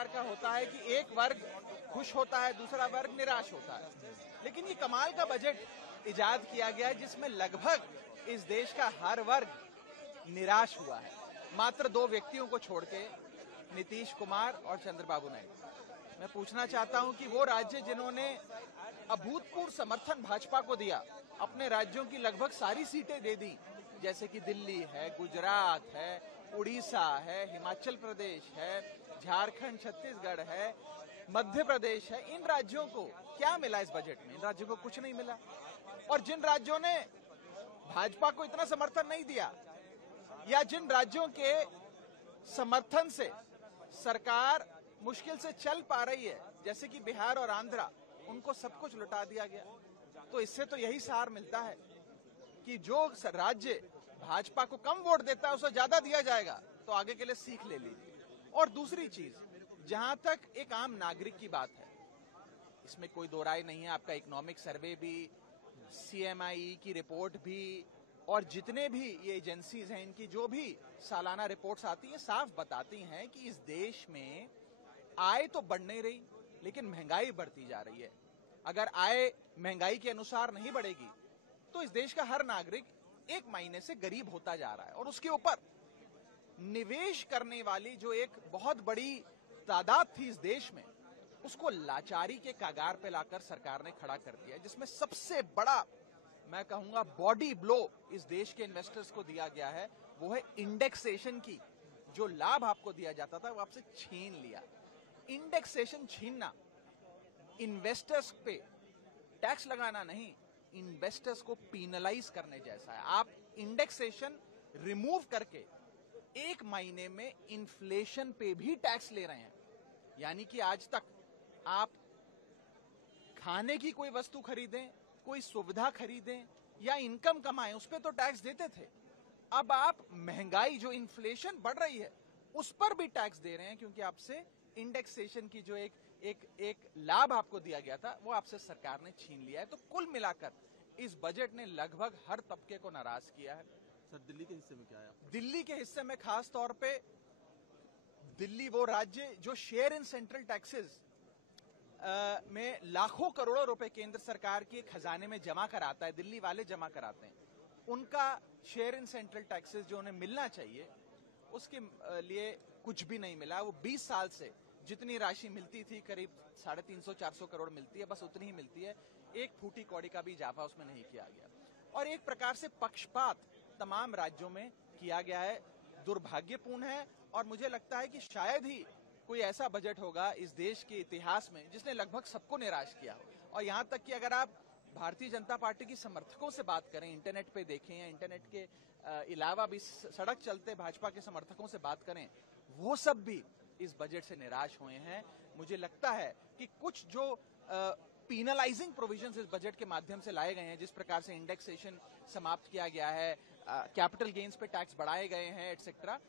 प्रकार का होता है कि एक वर्ग खुश होता है, दूसरा वर्ग निराश होता है। लेकिन ये कमाल का बजट इजाद किया गया है जिसमें लगभग इस देश का हर वर्ग निराश हुआ है, मात्र दो व्यक्तियों को छोड़ के, नीतीश कुमार और चंद्रबाबू नायडू। मैं पूछना चाहता हूं कि वो राज्य जिन्होंने अभूतपूर्व समर्थन भाजपा को दिया, अपने राज्यों की लगभग सारी सीटें दे दी, जैसे कि दिल्ली है, गुजरात है, उड़ीसा है, हिमाचल प्रदेश है, झारखंड, छत्तीसगढ़ है, मध्य प्रदेश है, इन राज्यों को क्या मिला इस बजट में? इन राज्यों को कुछ नहीं मिला। और जिन राज्यों ने भाजपा को इतना समर्थन नहीं दिया, या जिन राज्यों के समर्थन से सरकार मुश्किल से चल पा रही है, जैसे कि बिहार और आंध्रा, उनको सब कुछ लुटा दिया गया। तो इससे तो यही सार मिलता है कि जो राज्य भाजपा को कम वोट देता है उसे ज्यादा दिया जाएगा, तो आगे के लिए सीख ले लीजिए। और दूसरी चीज, जहां तक एक आम नागरिक की बात है, इसमें कोई दो राय नहीं है, आपका इकोनॉमिक सर्वे भी, सीएमआई की रिपोर्ट भी, और जितने भी ये एजेंसीज हैं, इनकी जो भी सालाना रिपोर्ट्स आती है, साफ बताती हैं कि इस देश में आय तो बढ़ नहीं रही, लेकिन महंगाई बढ़ती जा रही है। अगर आय महंगाई के अनुसार नहीं बढ़ेगी तो इस देश का हर नागरिक एक महीने से गरीब होता जा रहा है। और उसके ऊपर निवेश करने वाली जो एक बहुत बड़ी तादाद थी इस देश में, उसको लाचारी के कगार पे लाकर सरकार ने खड़ा कर दिया, जिसमें सबसे बड़ा, मैं कहूंगा, बॉडी ब्लो इस देश के इन्वेस्टर्स को दिया गया है, वो है इंडेक्सेशन की। जो लाभ आपको दिया जाता था वो आपसे छीन लिया। इंडेक्सेशन छीनना इन्वेस्टर्स पे टैक्स लगाना नहीं, इन्वेस्टर्स को पीनलाइज करने जैसा है। आप इंडेक्सेशन रिमूव करके एक महीने में इन्फ्लेशन पे भी टैक्स ले रहे हैं। यानी कि आज तक आप खाने की कोई वस्तु खरीदें, कोई सुविधा खरीदें या इनकम कमाएं, उस पर तो टैक्स देते थे। अब आप महंगाई, जो इन्फ्लेशन बढ़ रही है, उस पर भी टैक्स दे रहे हैं, क्योंकि आपसे इंडेक्सेशन की जो एक लाभ आपको दिया गया था वो आपसे सरकार ने छीन लिया है। तो कुल मिलाकर इस बजट ने लगभग हर तबके को नाराज किया है। सर, दिल्ली के हिस्से में क्या है? दिल्ली के हिस्से में खास तौर पे, दिल्ली वो राज्य जो शेयर इन सेंट्रल टैक्सेस में लाखों करोड़ों रुपए केंद्र सरकार के खजाने में जमा कराता है, दिल्ली वाले जमा कराते हैं, उनका शेयर इन सेंट्रल टैक्सेस जो उन्हें मिलना चाहिए, उसके लिए कुछ भी नहीं मिला। वो 20 साल से जितनी राशि मिलती थी, करीब 350-400 करोड़ मिलती है, बस उतनी ही मिलती है। एक फूटी कौड़ी का भी इजाफा उसमें नहीं किया गया। और एक प्रकार से पक्षपात तमाम राज्यों में किया गया है, दुर्भाग्यपूर्ण है। और मुझे लगता है कि शायद ही कोई ऐसा बजट होगा इस देश के इतिहास में जिसने लगभग सबको निराश किया हो। और यहां तक कि अगर आप भारतीय जनता पार्टी की समर्थकों से बात करें, इंटरनेट पे देखें या इंटरनेट के अलावा भी सड़क चलते भाजपा के समर्थकों से बात करें, वो सब भी इस बजट से निराश हुए हैं। मुझे लगता है कि कुछ जो पीनलाइजिंग प्रोविजंस इस बजट के माध्यम से लाए गए हैं, जिस प्रकार से इंडेक्सेशन समाप्त किया गया है, कैपिटल गेन्स पे टैक्स बढ़ाए गए हैं, एटसेट्रा,